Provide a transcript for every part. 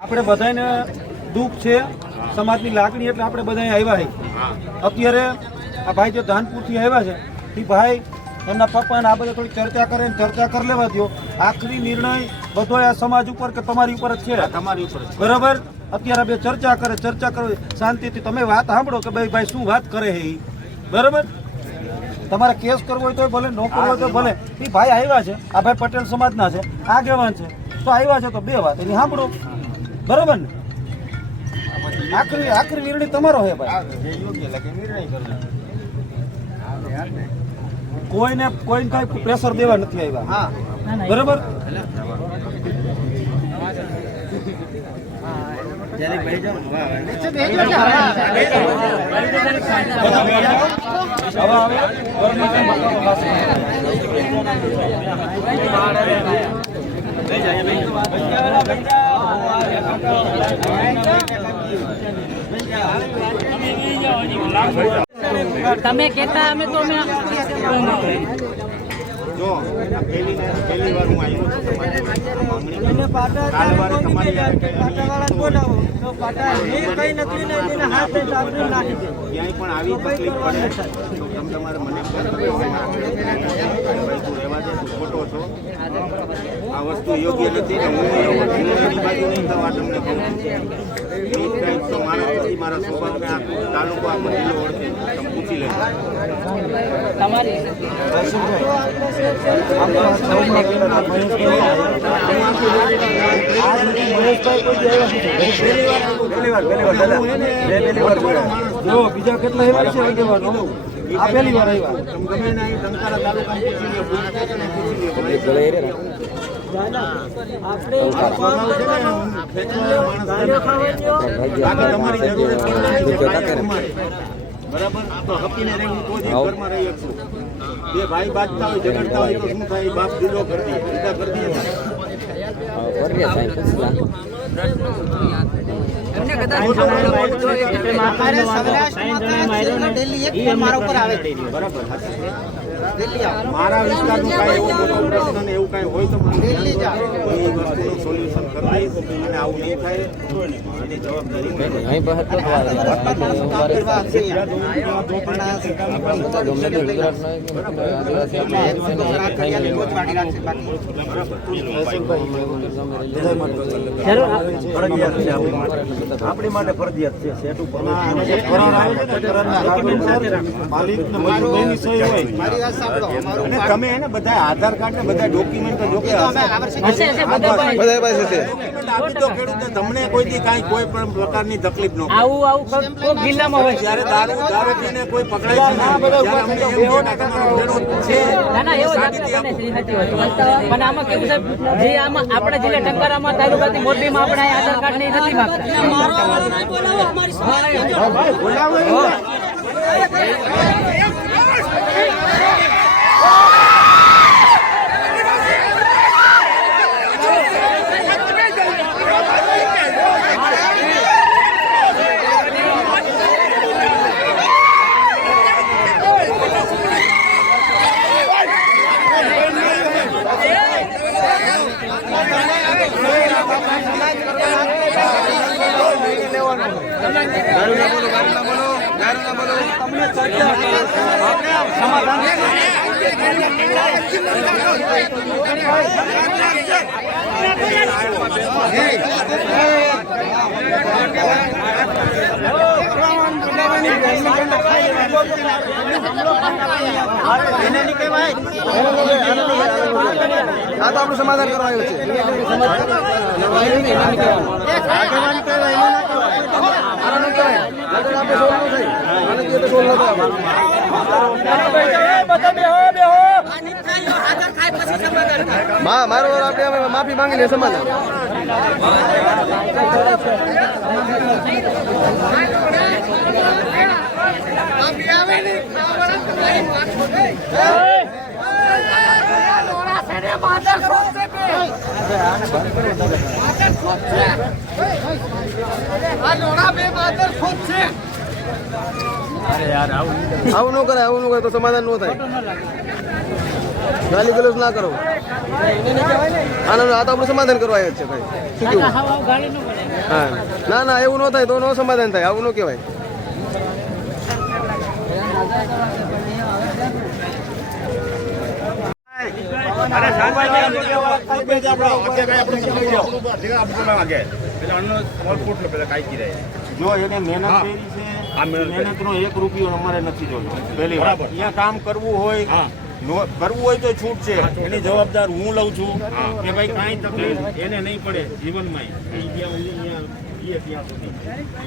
આપણે બધાને દુઃખ છે, સમાજની લાગણી એટલે આપણે બધા આવ્યા છે. અત્યારે આ ભાઈ જે ધાનપુરથી આવ્યા છે એ ભાઈ એમના પપ્પાને આ બધા થોડી ચર્ચા કરે ને ચર્ચા કરી લેવા દો. આખરી નિર્ણય બધો આ સમાજ ઉપર કે તમારી ઉપર જ છે. તમારી ઉપર બરાબર. અત્યારે બે ચર્ચા કરો શાંતિથી. તમે વાત સાંભળો કે ભાઈ શું વાત કરે છે એ. બરાબર. તમારે કેસ કરવો હોય તો ભલે, ન કરવો હોય તો ભલે. એ ભાઈ આવ્યા છે, આ ભાઈ પટેલ સમાજના છે, આગેવાન છે, તો આવ્યા છે તો બે વાત એની સાંભળો. બરાબર ને. આખરી નિર્ણય તમારો છે ભાઈ. કોઈને કઈ પ્રેશર દેવા નથી આવ્યા. બરાબર. તમે કહેતા અમે તો જો પહેલી વાર હું આવ્યો છું ક્યાંય પણ આવી તકલીફ પડે તો તમે તમારે મને રહેવા દે. ખોટો છો, આ વસ્તુ યોગ્ય નથી ને હું એની બાજુ નહીં થવા તમને કહું છું. મારા સ્વભાવને આ તાલુકો આ જિલ્લો ઓળખે, તમે પૂછી લેજો. બીજા કેટલા એવા છે આગેવાનો? આ પહેલી વાર આવ્યા. ગમે ના ટંકારા તાલુકા બરાબર. તો હકીને રહેવું તો જ ઘરમાં રહી શકશું. બે ભાઈ બાજતા હોય, ઝઘડતા હોય તો શું થાય? બાપ દીધો કરતી દીધા કરતી મારા વિસ્તારનું કાંઈ એવો મોટો પ્રશ્ન ને એવું કાંઈ હોય તો એ વસ્તુનું સોલ્યુશન કરાવીશ અને આવું નહીં થાય એની જવાબદારી આપણી માટે ફરજિયાત છે. સેટ ઉપર અને તમે એને બધા આધાર કાર્ડ ને બધા ડોક્યુમેન્ટ જો કે તમને કોઈ કાંઈ કોઈ પણ પ્રકારની તકલીફ ન પડે. જયારે દારૂ પીને કોઈ પકડાય છે આપણા જિલ્લા ટંકારામાં તાલુકાથી મોરબીમાં આપણે આધાર કાર્ડ ની નથી આપણું સમાધાન કરવા આવ્યું છે. મારો આપણે માફી માંગીને સમાધાન આવું ન કરે તો સમાધાન ન થાય. ગાલી ગલોચ ના કરો આનું આ તો આપણું સમાધાન કરવા આવ્યા છે ભાઈ શું કેવું હા ના ના એવું ન થાય તો નો સમાધાન થાય આવું ન કહેવાય જો એને મહેનત કરી છે મહેનતનો 1 રૂપિયો અમારે નથી જોતો પહેલી વાર અહીંયા કામ કરવું હોય તો છૂટ છે એની જવાબદાર હું લઉં છું કે ભાઈ કાંઈ તકલીફ એને નહીં પડે જીવનમાં ત્યાં સુધી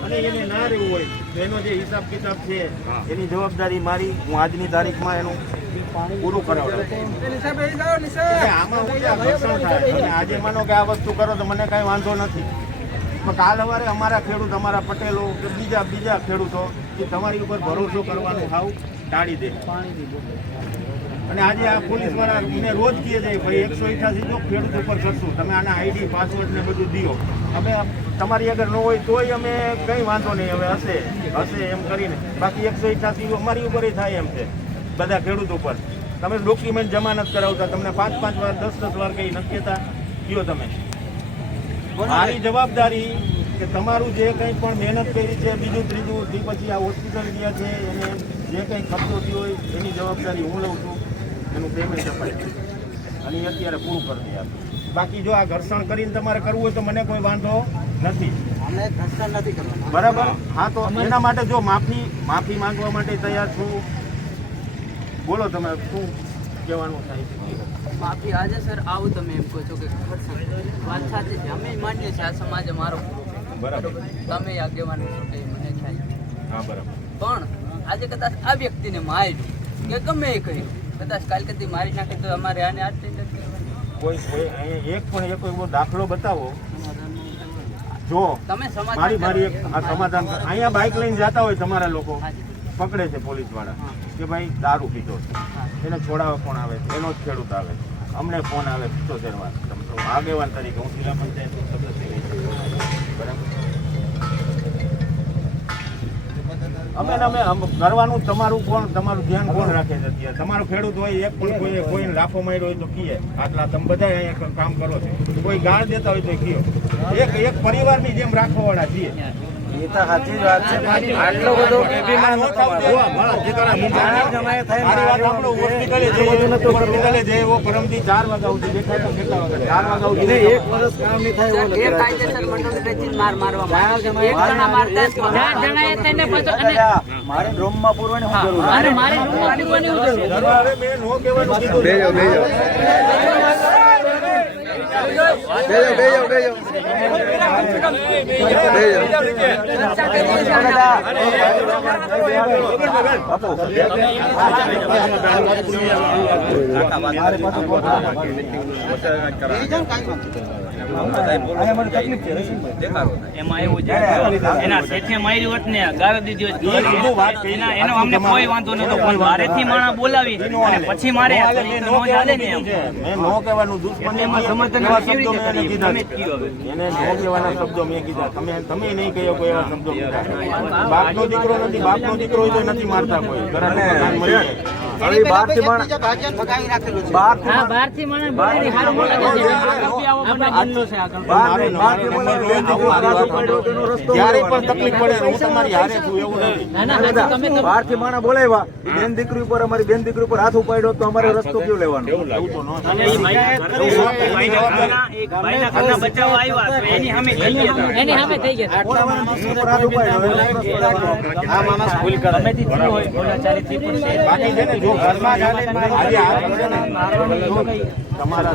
અને એને ના રહેવું હોય તો એનો જે હિસાબ કિતાબ છે એની જવાબદારી મારી હું આજની તારીખમાં એનું પૂરું કરાવડાવું આમાં હું ઘર્ષણ થાય અને આજે માનો કે આ વસ્તુ કરો તો મને કાંઈ વાંધો નથી પણ કાલ સવારે અમારા ખેડૂત અમારા પટેલો કે બીજા ખેડૂતો કે તમારી ઉપર ભરોસો કરવાનું હાવ ટાળી દે અને આજે આ પોલીસ વાળા મને રોજ કહે છે ભાઈ 188 જો ખેડૂત ઉપર કરશું તમે આના આઈડી પાસવર્ડ ને બધું દિયો અમે તમારી અગર ન હોય તોય અમે કંઈ વાંધો નહીં હવે હશે એમ કરીને બાકી 188 અમારી ઉપર થાય એમ છે બધા ખેડૂત ઉપર તમે ડોક્યુમેન્ટ જમા નથી કરાવતા તમને 5 વાર 10 વાર કંઈ નથી કહેતા કયો તમે મારી જવાબદારી કે તમારું જે કંઈ પણ મહેનત કરી છે બીજું ત્રીજું તે પછી આ હોસ્પિટલ ગયા છે એને જે કંઈ ખર્ચો થયો હોય એની જવાબદારી હું લઉં છું એનું પેમેન્ટ અપાય અને એ અત્યારે પૂરું કરી દે આપે બાકી જો આ ઘર્ષણ કરીને તમારે કરવું હોય તો મને કોઈ વાંધો નથી બરાબર હા તો એના માટે જો માફી માંગવા માટે તૈયાર છું બોલો તમે શું કહેવાનું થાય છે માફી આજે સર આવું તમે એમ કહો છો કે વાત સાચી છે અમે માનીએ છીએ આ સમાજ અમારો બરાબર તમે આગેવાન છો કે મને ખ્યાલ છે. હા બરાબર પણ આજે કદાચ આ વ્યક્તિને માર્યું કે ગમે એ કહ્યું કદાચ કાલ કદી મારી નાખે તો અમારે આને આ કોઈ અહીંયા એક એવો દાખલો બતાવો જો તમે મારી એક આ સમાધાન અહીંયા બાઇક લઈને જતા હોય તમારા લોકો પકડે છે પોલીસ વાળા કે ભાઈ દારૂ પીતો છે એને છોડાવવા કોણ આવે એનો જ ખેડૂત આવે અમને ફોન આવે 75 વાર આગેવાન તરીકે હું જિલ્લા પંચાયતનો સદસ્ય છું બરાબર અમે કરવાનું તમારું ધ્યાન કોણ રાખે છે અત્યારે તમારો ખેડૂત હોય એક પણ કોઈને લાફો માર્યો હોય તો કીએ આટલા તમે બધા અહીંયા કામ કરો છો કોઈ ગાળ દેતા હોય તો કીઓ એક પરિવારની જેમ રાખવાવાળા છીએ એ તો સાચી જ વાત છે આટલો બધો અભિમાન હોસ્પિટલે જઈએ પરમથી 4 વાગ્યા સુધી દેખાય તો કેટલા વાગ્યા 4 વાગ્યા સુધી 1 વર્ષ કામ નહીં થાય એ કાયદેસર મંડળ રચીને મારવામાં આવે એક જણા મારતા 4 જણાએ તેને પછી મારે રૂમમાં પૂરવાની હું જરૂર મારે રૂમમાં પૂરવાની હું જરૂર હવે મેં નો કહેવાનું કીધું એમાં એવું છે એના શેઠે માર્યું હોત ને ગાળ દીધી હોત એનો અમને કોઈ વાંધો નતો પણ મારેથી માણા બોલાવી અને પછી મારે નો ચાલે ને એમ મેં નો કહેવાનું દુશ્મન એમાં સમર્થન કેવી રીતે કરીએ તમે જ કયો હવે એને નો કહેવાના શબ્દો મેં કીધા તમે નહીં કહ્યો કોઈ એવા શબ્દો કીધા બાપનો દીકરો નથી બાપનો દીકરો હોય તો નથી મારતા કોઈ ઘરને મકાન મળી જાય બહારથી મને બોલાવી હારું બોલાવી આપણે જન્નો છે જ્યારે પણ તકલીફ પડે હું તમારી હારે છું એવું નથી બહારથી માણા બોલાવ્યા બેન દીકરી ઉપર અમારી બેન દીકરી ઉપર હાથ ઉપાડ્યો તો અમારે રસ્તો કેવો લેવાનો એવું તો ન અને એ ભાઈના ઘરના બચાવ આવ્યા તો એની સામે થઈ ગયા આ માણસ ભૂલ કરે ગમેથી થયું હોય બોલાચાલીથી પણ છે બાકી છે ને જો ઘરમાં આજે આ તમારા